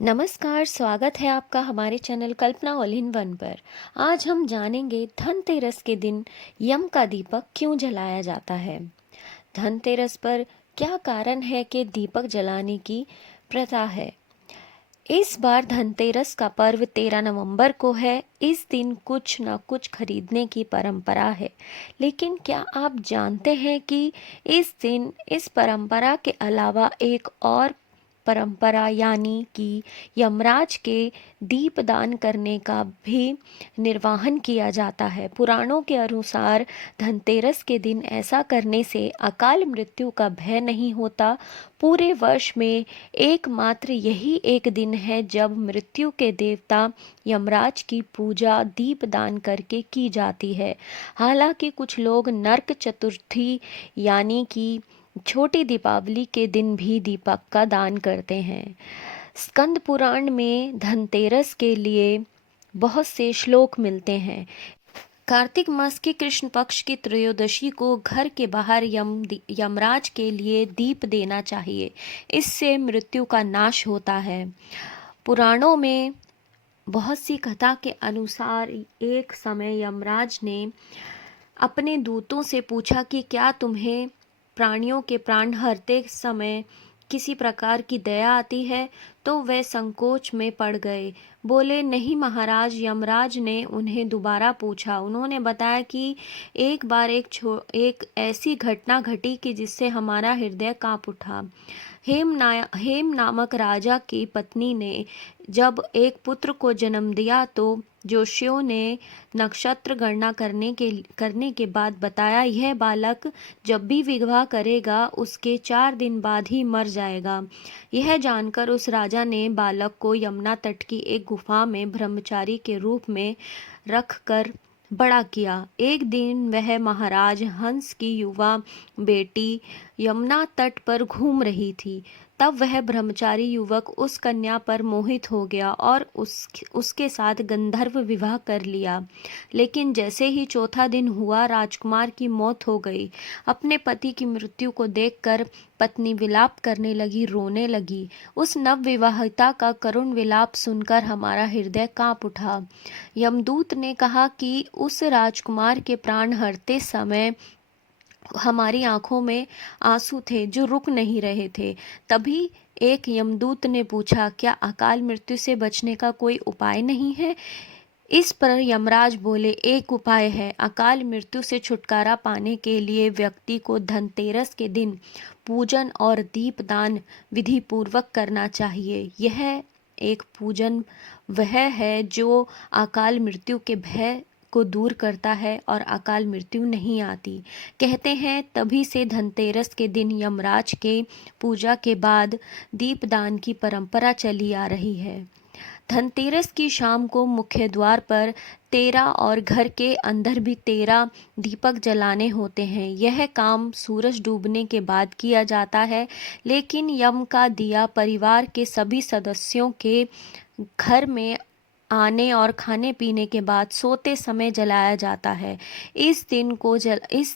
नमस्कार, स्वागत है आपका हमारे channel Kalpana all in one पर। आज हम जानेंगे धनतेरस के दिन यम का दीपक क्यों जलाया जाता है। धनतेरस पर क्या कारण है कि दीपक जलाने की प्रथा है। इस बार धनतेरस का पर्व 13 नवंबर को है। इस दिन कुछ न कुछ खरीदने की परंपरा है, लेकिन क्या आप जानते हैं कि इस दिन इस परंपरा के अलावा एक और परंपरा यानी कि यमराज के दीपदान करने का भी निर्वहन किया जाता है। पुराणों के अनुसार धनतेरस के दिन ऐसा करने से अकाल मृत्यु का भय नहीं होता। पूरे वर्ष में एकमात्र यही एक दिन है जब मृत्यु के देवता यमराज की पूजा दीपदान करके की जाती है। हालांकि कुछ लोग नरक चतुर्थी यानी कि छोटी दीपावली के दिन भी दीपक का दान करते हैं। स्कंद पुराण में धनतेरस के लिए बहुत से श्लोक मिलते हैं। कार्तिक मास के कृष्ण पक्ष की त्रयोदशी को घर के बाहर यमराज के लिए दीप देना चाहिए। इससे मृत्यु का नाश होता है। पुराणों में बहुत सी कथा के अनुसार एक समय यमराज ने अपने दूतों से पूछा कि क्या तुम्हें प्राणियों के प्राण हरते समय किसी प्रकार की दया आती है। तो वे संकोच में पड़ गए, बोले नहीं महाराज। यमराज ने उन्हें दोबारा पूछा। उन्होंने बताया कि एक बार एक ऐसी घटना घटी कि जिससे हमारा हृदय कांप उठा। हेम नामक राजा की पत्नी ने जब एक पुत्र को जन्म दिया तो जोशियों ने नक्षत्र गणना करने के बाद बताया यह बालक जब भी विवाह करेगा उसके 4 दिन बाद ही मर जाएगा। यह जानकर उस राजा ने बालक को यमुना तट की एक गुफा में ब्रह्मचारी के रूप में रख कर बड़ा किया। एक दिन वह महाराज हंस की युवा बेटी यमुना तट पर घूम रही थी। तब वह ब्रह्मचारी युवक उस कन्या पर मोहित हो गया और उसके साथ गंधर्व विवाह कर लिया। लेकिन जैसे ही चौथा दिन हुआ राजकुमार की मौत हो गई। अपने पति की मृत्यु को देखकर पत्नी विलाप करने लगी, रोने लगी। उस नवविवाहिता का करुण विलाप सुनकर हमारा हृदय कांप उठा। यमदूत ने कहा कि उस राजकुमार के प्राण हरते समय हमारी आंखों में आंसू थे जो रुक नहीं रहे थे। तभी एक यमदूत ने पूछा, क्या अकाल मृत्यु से बचने का कोई उपाय नहीं है। इस पर यमराज बोले, एक उपाय है। अकाल मृत्यु से छुटकारा पाने के लिए व्यक्ति को धनतेरस के दिन पूजन और दीपदान विधि पूर्वक करना चाहिए। यह एक पूजन वह है जो अकाल मृत्यु के भय को दूर करता है और अकाल मृत्यु नहीं आती। कहते हैं तभी से धनतेरस के दिन यमराज के पूजा के बाद दीपदान की परंपरा चली आ रही है। धनतेरस की शाम को मुख्य द्वार पर 13 और घर के अंदर भी 13 दीपक जलाने होते हैं। यह काम सूरज डूबने के बाद किया जाता है, लेकिन यम का दिया परिवार के सभी सदस्यों के घर में आने और खाने पीने के बाद सोते समय जलाया जाता है। इस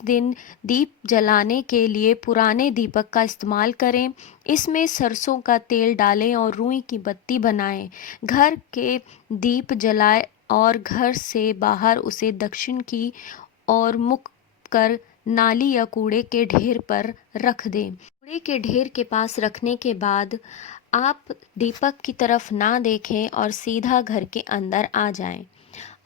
दिन दीप जलाने के लिए पुराने दीपक का इस्तेमाल करें। इसमें सरसों का तेल डालें और रुई की बत्ती बनाएं। घर के दीप जलाएं और घर से बाहर उसे दक्षिण की ओर मुख कर नाली या कूड़े के ढेर पर रख दें। कूड़े के ढेर के पास रखने के बाद आप दीपक की तरफ ना देखें और सीधा घर के अंदर आ जाएं।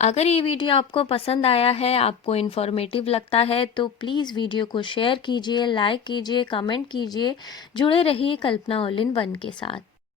अगर ये वीडियो आपको पसंद आया है, आपको इन्फॉर्मेटिव लगता है तो प्लीज़ वीडियो को शेयर कीजिए, लाइक कीजिए, कमेंट कीजिए। जुड़े रहिए कल्पना ऑल इन वन के साथ।